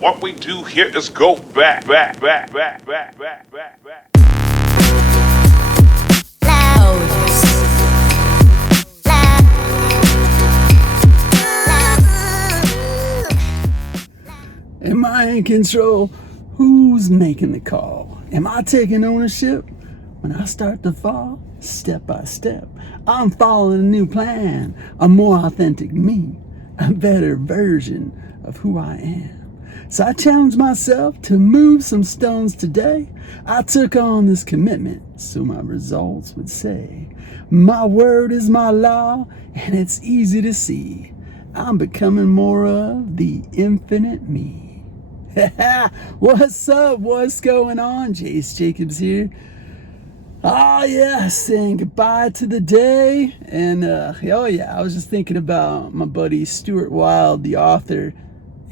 What we do here is go back. Am I in control? Who's making the call? Am I taking ownership? When I start to fall, step by step, I'm following a new plan, a more authentic me, a better version of who I am. So I challenged myself to move some stones today. I took on this commitment so my results would say, my word is my law, and it's easy to see. I'm becoming more of the infinite me. What's up? What's going on? Jace Jacobs here. Oh yeah, saying goodbye to the day. And oh yeah, I was just thinking about my buddy Stuart Wilde, the author,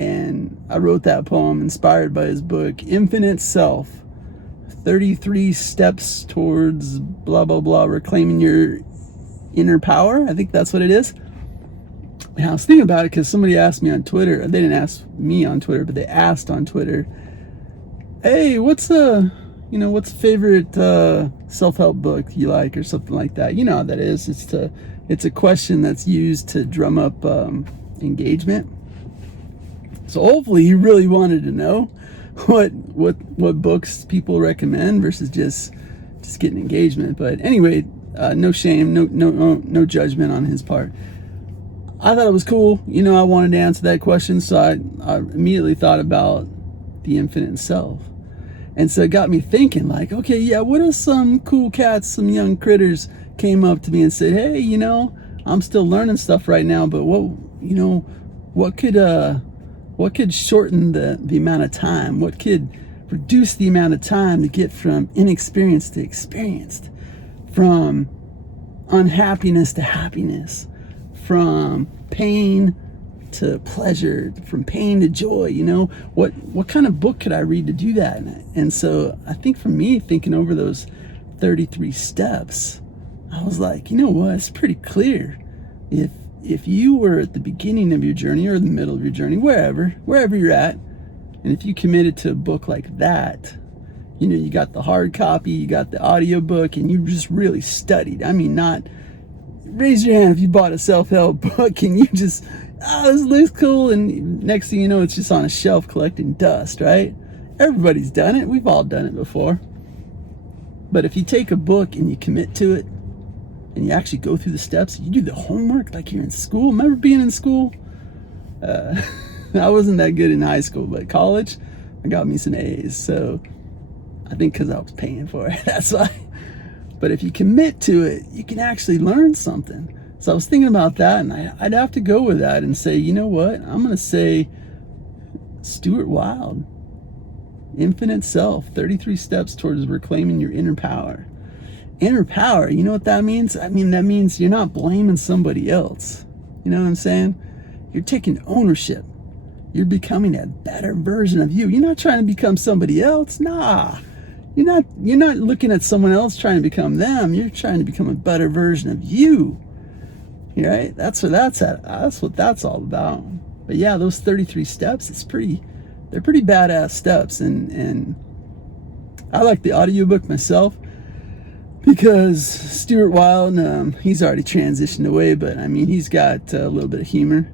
and I wrote that poem inspired by his book Infinite Self, 33 steps towards blah blah blah, reclaiming your inner power. I think that's what it is. And I was thinking about it because somebody asked me on Twitter. They didn't ask me on Twitter, but they asked on Twitter, hey, what's a favorite self-help book you like, or something like that. You know how that is. It's a question that's used to drum up engagement. So hopefully he really wanted to know what books people recommend versus just getting engagement. But anyway, no shame, no judgment on his part. I thought it was cool. I wanted to answer that question, so I immediately thought about the infinite self. And so it got me thinking, like, okay, yeah, what if some cool cats, some young critters came up to me and said, hey, I'm still learning stuff right now, but what could shorten the amount of time? What could reduce the amount of time to get from inexperienced to experienced, from unhappiness to happiness, from pain to pleasure, from pain to joy? What kind of book could I read to do that? And so I think for me, thinking over those 33 steps, I was like, what, it's pretty clear. If you were at the beginning of your journey or the middle of your journey, wherever you're at, and if you committed to a book like that, you got the hard copy, you got the audio book, and you just really studied. I mean, not raise your hand if you bought a self-help book and you just, this looks cool, and next thing you know, it's just on a shelf collecting dust, right? Everybody's done it. We've all done it before. But if you take a book and you commit to it, and you actually go through the steps, you do the homework like you're in school. Remember being in school? I wasn't that good in high school, but college, I got me some A's. So I think because I was paying for it, that's why. But if you commit to it, you can actually learn something. So I was thinking about that, and I'd have to go with that and say, you know what? I'm going to say Stuart Wilde, Infinite Self, 33 Steps Towards Reclaiming Your Inner Power. Inner power, you know what that means? I mean, that means you're not blaming somebody else. You know what I'm saying? You're taking ownership. You're becoming a better version of you. You're not trying to become somebody else. Nah. You're not looking at someone else trying to become them. You're trying to become a better version of you. Right? That's what that's at. That's what that's all about. But yeah, those 33 steps, they're pretty badass steps. And I like the audiobook myself because Stuart Wilde, he's already transitioned away, but I mean, he's got a little bit of humor.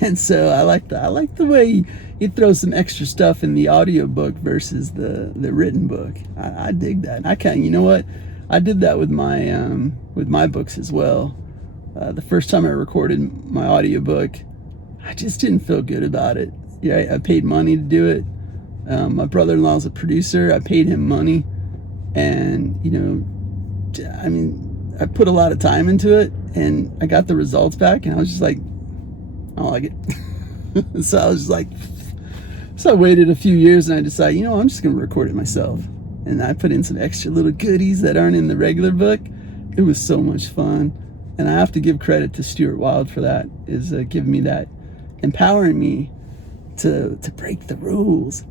And so I like the way he throws some extra stuff in the audiobook versus the written book. I dig that. And you know what? I did that with my books as well. The first time I recorded my audiobook, I just didn't feel good about it. Yeah, I paid money to do it. My brother-in-law's a producer. I paid him money. And, I mean, I put a lot of time into it, and I got the results back, and I was just like, I don't like it. So I was just like, so I waited a few years, and I decided, I'm just going to record it myself. And I put in some extra little goodies that aren't in the regular book. It was so much fun. And I have to give credit to Stuart Wilde for that, is giving me that, empowering me to break the rules.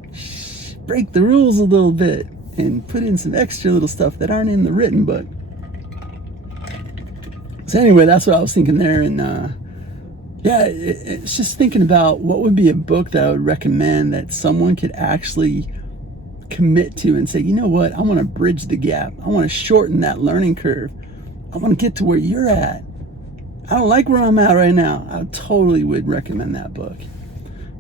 Break the rules a little bit and put in some extra little stuff that aren't in the written book. So anyway, that's what I was thinking there. And Yeah, it's just thinking about what would be a book that I would recommend that someone could actually commit to and say, you know what, I want to bridge the gap. I want to shorten that learning curve. I want to get to where you're at. I don't like where I'm at right now. I totally would recommend that book.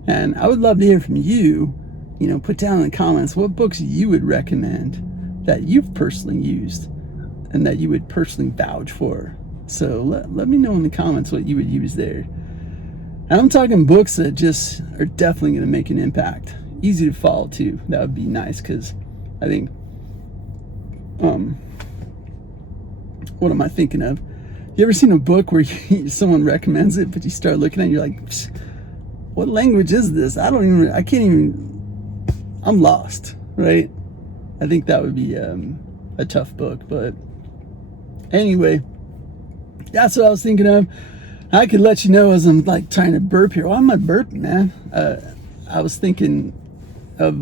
And I would love to hear from you. You know, put down in the comments what books you would recommend that you've personally used and that you would personally vouch for. So let me know in the comments what you would use there. And I'm talking books that just are definitely going to make an impact. Easy to follow too. That would be nice, because I think, what am I thinking of? You ever seen a book where someone recommends it, but you start looking at it, you're like, what language is this? I'm lost, right? I think that would be a tough book, but anyway, that's what I was thinking of. I could let you know as I'm like trying to burp here. Why am I burping, man? I was thinking of,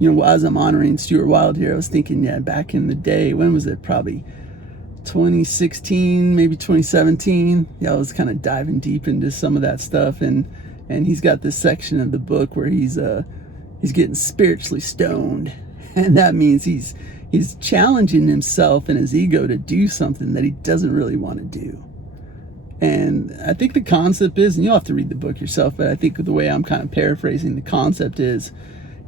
you know, as I'm honoring Stuart Wilde here, I was thinking, yeah, back in the day, when was it? Probably 2016, maybe 2017. Yeah, I was kind of diving deep into some of that stuff, and he's got this section of the book where he's getting spiritually stoned, and that means he's challenging himself and his ego to do something that he doesn't really want to do. And I think the concept is, and you'll have to read the book yourself, but I think the way I'm kind of paraphrasing the concept is,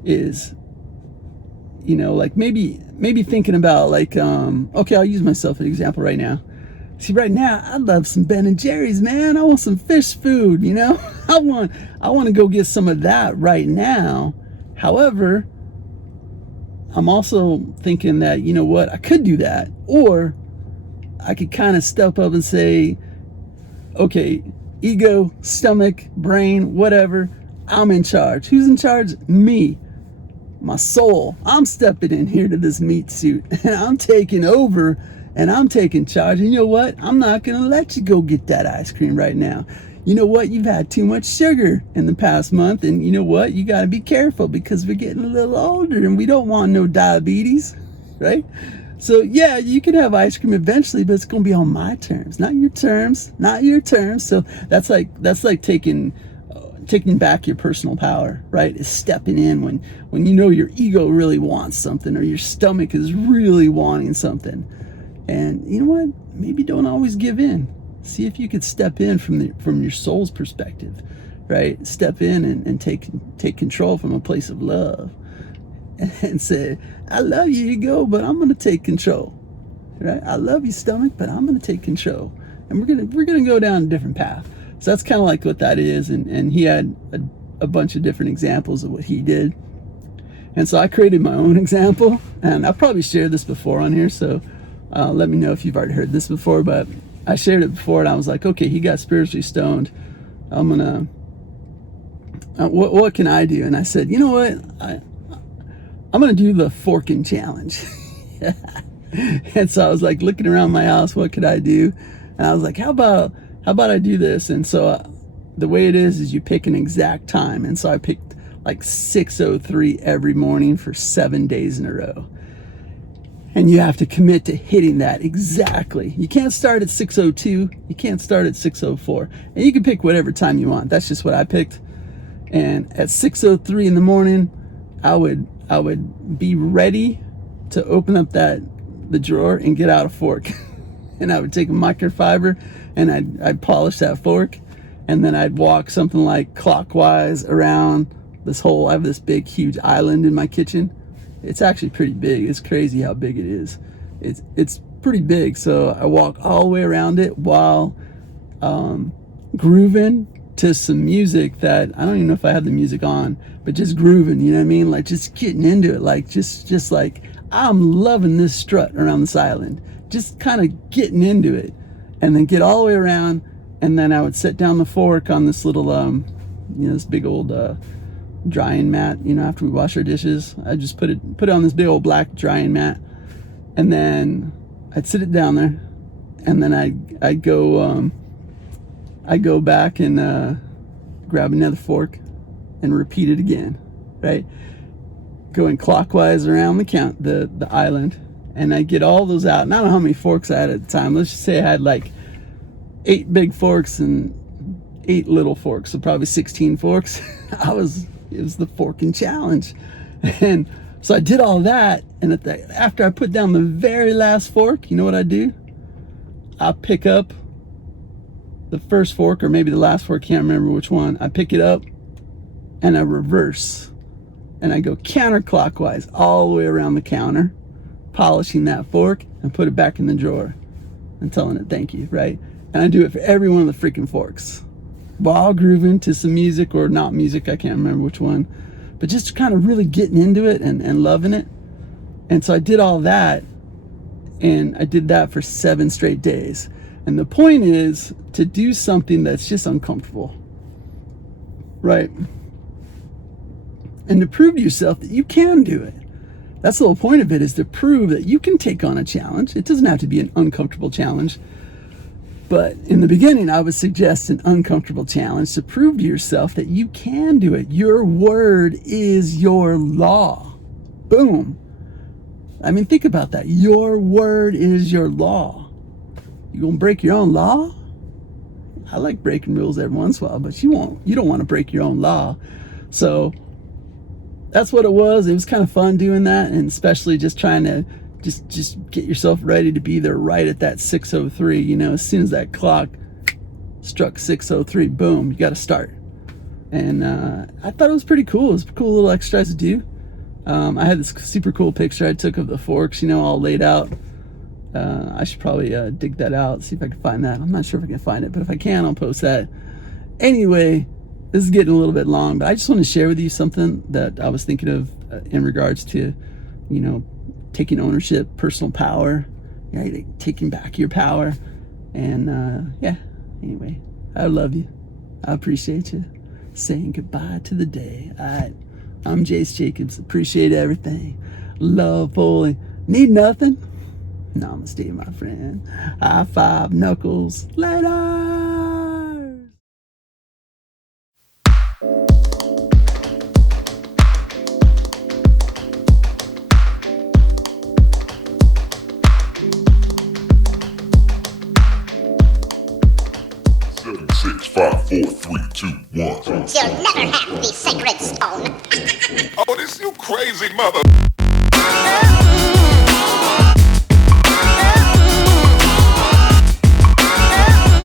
you know, like maybe thinking about like, okay, I'll use myself as an example right now. See, right now, I love some Ben and Jerry's, man. I want some fish food, you know? I want to go get some of that right now. However, I'm also thinking that, you know what, I could do that. Or I could kind of step up and say, okay, ego, stomach, brain, whatever, I'm in charge. Who's in charge? Me. My soul. I'm stepping in here to this meat suit, and I'm taking over, and I'm taking charge. And you know what? I'm not going to let you go get that ice cream right now. You know what? You've had too much sugar in the past month, and you know what? You got to be careful, because we're getting a little older, and we don't want no diabetes, right? So yeah, you can have ice cream eventually, but it's going to be on my terms, not your terms, not your terms. So that's like taking back your personal power, right? Is stepping in when you know your ego really wants something, or your stomach is really wanting something. And you know what? Maybe don't always give in. See if you could step in from your soul's perspective, right? Step in and take control from a place of love, and say, I love you, ego, but I'm going to take control, right? I love you, stomach, but I'm going to take control, and we're gonna go down a different path. So that's kind of like what that is, and he had a bunch of different examples of what he did, and so I created my own example, and I've probably shared this before on here, so let me know if you've already heard this before, but I shared it before, and I was like, okay, he got spiritually stoned. I'm gonna, what can I do? And I said, you know what, I'm gonna do the forking challenge. And so I was like looking around my house, what could I do? And I was like, how about I do this? And so the way it is you pick an exact time. And so I picked like 6:03 every morning for 7 days in a row. And you have to commit to hitting that exactly. You can't start at 6:02. You can't start at 6:04. And you can pick whatever time you want. That's just what I picked. And at 6:03 in the morning, I would be ready to open up the drawer and get out a fork. And I would take a microfiber and I'd polish that fork, and then I'd walk something like clockwise around this whole, I have this big huge island in my kitchen. It's actually pretty big. It's crazy how big it is. It's pretty big. So I walk all the way around it while grooving to some music that I don't even know if I have the music on, but just grooving, you know what I mean? Like just getting into it, like just like I'm loving this strut around this island, just kind of getting into it, and then get all the way around, and then I would set down the fork on this little this big old drying mat. After we wash our dishes, I just put it on this big old black drying mat, and then I'd sit it down there, and then I'd go back and grab another fork and repeat it again, right? Going clockwise around the island, and I get all those out. And I don't know how many forks I had at the time. Let's just say I had like 8 big forks and 8 little forks, so probably 16 forks. It was the forking challenge. And so I did all that, and after I put down the very last fork, you know what I do? I pick up the first fork, or maybe the last fork, can't remember which one. I pick it up and I reverse, and I go counterclockwise all the way around the counter, polishing that fork and put it back in the drawer and telling it thank you, right? And I do it for every one of the freaking forks while grooving to some music or not music, I can't remember which one, but just kind of really getting into it and loving it. And so I did all that, and I did that for 7 straight days. And the point is to do something that's just uncomfortable, right? And to prove to yourself that you can do it. That's the whole point of it, is to prove that you can take on a challenge. It doesn't have to be an uncomfortable challenge. But in the beginning, I would suggest an uncomfortable challenge to prove to yourself that you can do it. Your word is your law. Boom. I mean, think about that. Your word is your law. You gonna break your own law? I like breaking rules every once in a while, but you don't want to break your own law. So that's what it was. It was kind of fun doing that, and especially just trying to just get yourself ready to be there right at that 6:03. You know, as soon as that clock struck 6:03, boom, you got to start. And I thought it was pretty cool. It was a cool little exercise to do. I had this super cool picture I took of the forks, you know, all laid out. I should probably dig that out, see if I can find that. I'm not sure if I can find it, but if I can, I'll post that. Anyway, this is getting a little bit long, but I just want to share with you something that I was thinking of in regards to, you know, taking ownership, personal power, right? Taking back your power. And yeah, anyway, I love you. I appreciate you. Saying goodbye to the day. I'm Jace Jacobs. Appreciate everything. Love fully. Need nothing. Namaste, my friend. High five, knuckles. Later. 6, 5, 4, 3, 2, 1. You'll never have the sacred stone. Oh, this you crazy mother.